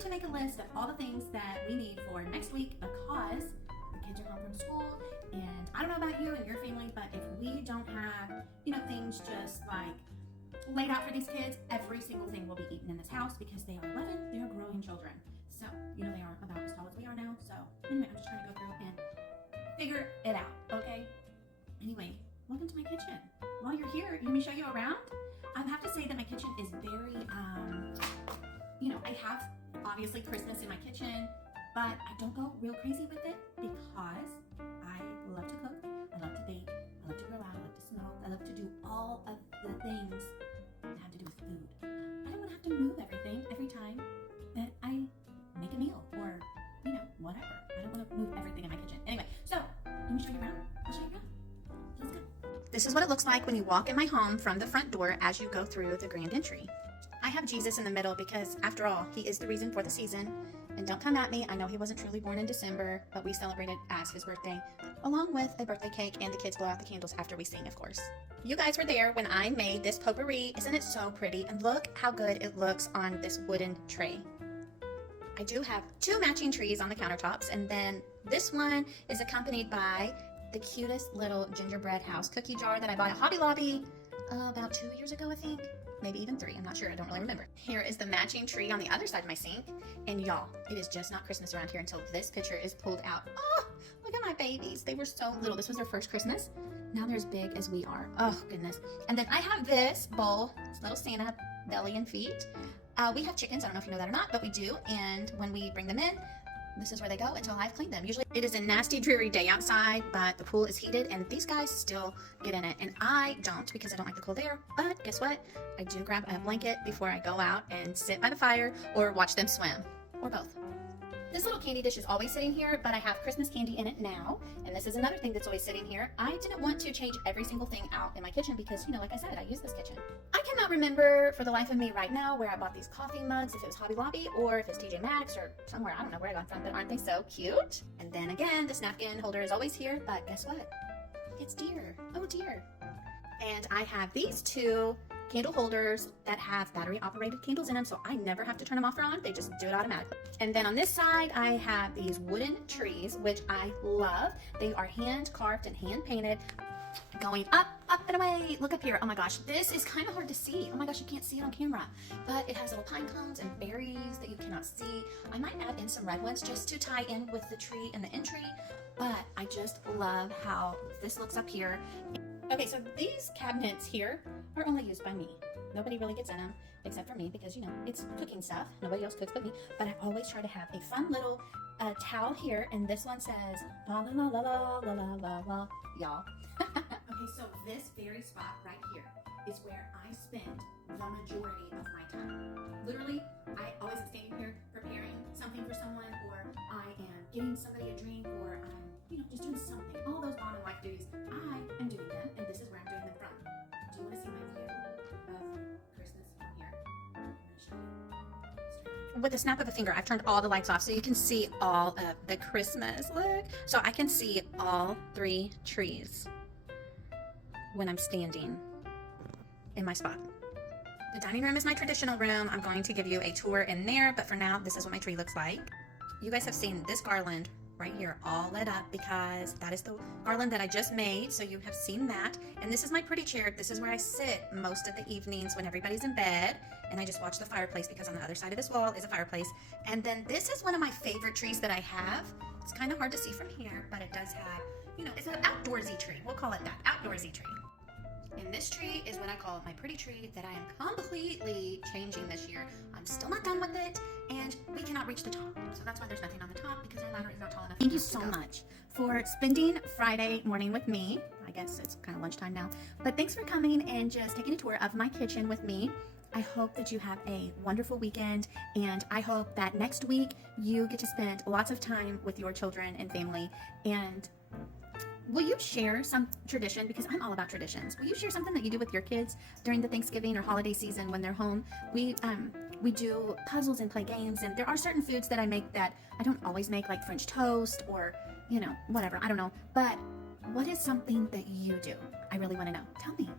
to make a list of all the things that we need for next week because the kids are home from school, and I don't know about you and your family, but if we don't have, things just like laid out for these kids, every single thing will be eaten in this house because they are 11, they are growing children. So, they are about as tall as we are now. So, anyway, I'm just trying to go through and figure it out, okay? Anyway, welcome to my kitchen. While you're here, let me show you around. I have to say that my kitchen is very, I have obviously Christmas in my kitchen, but I don't go real crazy with it because I love to cook, I love to bake, I love to grill out, I love to smoke, I love to do all of the things that have to do with food. I don't want to have to move everything every time that I make a meal or, whatever. I don't want to move everything in my kitchen. Anyway, so let me show you around. I'll show you around. Let's go. This is what it looks like when you walk in my home from the front door as you go through the grand entry. I have Jesus in the middle because, after all, he is the reason for the season. And don't come at me, I know he wasn't truly born in December, but we celebrated as his birthday, along with a birthday cake, and the kids blow out the candles after we sing, of course. You guys were there when I made this potpourri. Isn't it so pretty? And look how good it looks on this wooden tray. I do have 2 matching trees on the countertops, and then this one is accompanied by the cutest little gingerbread house cookie jar that I bought at Hobby Lobby about 2 years ago, I think. Maybe even 3, I'm not sure, I don't really remember. Here is the matching tree on the other side of my sink. And y'all, it is just not Christmas around here until this picture is pulled out. Oh, look at my babies. They were so little. This was their first Christmas. Now they're as big as we are. Oh, goodness. And then I have this bowl, this little Santa belly and feet. We have chickens, I don't know if you know that or not, but we do. And when we bring them in, this is where they go until I've cleaned them. Usually it is a nasty, dreary day outside, but the pool is heated and these guys still get in it. And I don't because I don't like the cold air. But guess what? I do grab a blanket before I go out and sit by the fire or watch them swim, or both. This little candy dish is always sitting here, but I have Christmas candy in it now. And this is another thing that's always sitting here. I didn't want to change every single thing out in my kitchen because, like I said, I use this kitchen. I cannot remember for the life of me right now where I bought these coffee mugs, if it was Hobby Lobby or if it's TJ Maxx or somewhere. I don't know where I got them from, but aren't they so cute? And then again, this napkin holder is always here, but guess what? It's dear. Oh dear. And I have these 2 candle holders that have battery operated candles in them, so I never have to turn them off or on. They just do it automatically. And then on this side I have these wooden trees, which I love. They are hand carved and hand painted. Going up and away. Look up here. Oh my gosh, this is kind of hard to see. Oh my gosh, you can't see it on camera, but it has little pine cones and berries that you cannot see. I might add in some red ones just to tie in with the tree and the entry, but I just love how this looks up here. Okay, so these cabinets here are only used by me. Nobody really gets in them except for me because, it's cooking stuff. Nobody else cooks but me. But I always try to have a fun little towel here, and this one says, la la la la la la la la, y'all. Okay, so this very spot right here is where I spend the majority of my time. Literally, I always am standing here preparing something for someone, or I am getting somebody a drink, or I'm, just doing something. All those mom and wife duties, I am doing them, and this is where I'm doing them from. Do you want to see my view of Christmas from here? I'm going to show you. With the snap of a finger, I've turned all the lights off so you can see all of the Christmas. Look. So I can see all 3 trees when I'm standing in my spot. The dining room is my traditional room. I'm going to give you a tour in there, but for now, this is what my tree looks like. You guys have seen this garland right here all lit up because that is the garland that I just made, so you have seen that. And this is my pretty chair. This is where I sit most of the evenings when everybody's in bed, and I just watch the fireplace because on the other side of this wall is a fireplace. And then this is one of my favorite trees that I have. It's kind of hard to see from here, but it does have, it's an outdoorsy tree. We'll call it that, outdoorsy tree. And this tree is what I call my pretty tree that I am completely changing this year. I'm still not done with it, and we cannot reach the top. So that's why there's nothing on the top, because our ladder is not tall enough. Thank you so much for spending Friday morning with me. I guess it's kind of lunchtime now. But thanks for coming and just taking a tour of my kitchen with me. I hope that you have a wonderful weekend, and I hope that next week you get to spend lots of time with your children and family. And will you share some tradition? Because I'm all about traditions. Will you share something that you do with your kids during the Thanksgiving or holiday season when they're home? We do puzzles and play games, and there are certain foods that I make that I don't always make, like French toast or, whatever. I don't know. But what is something that you do? I really want to know. Tell me.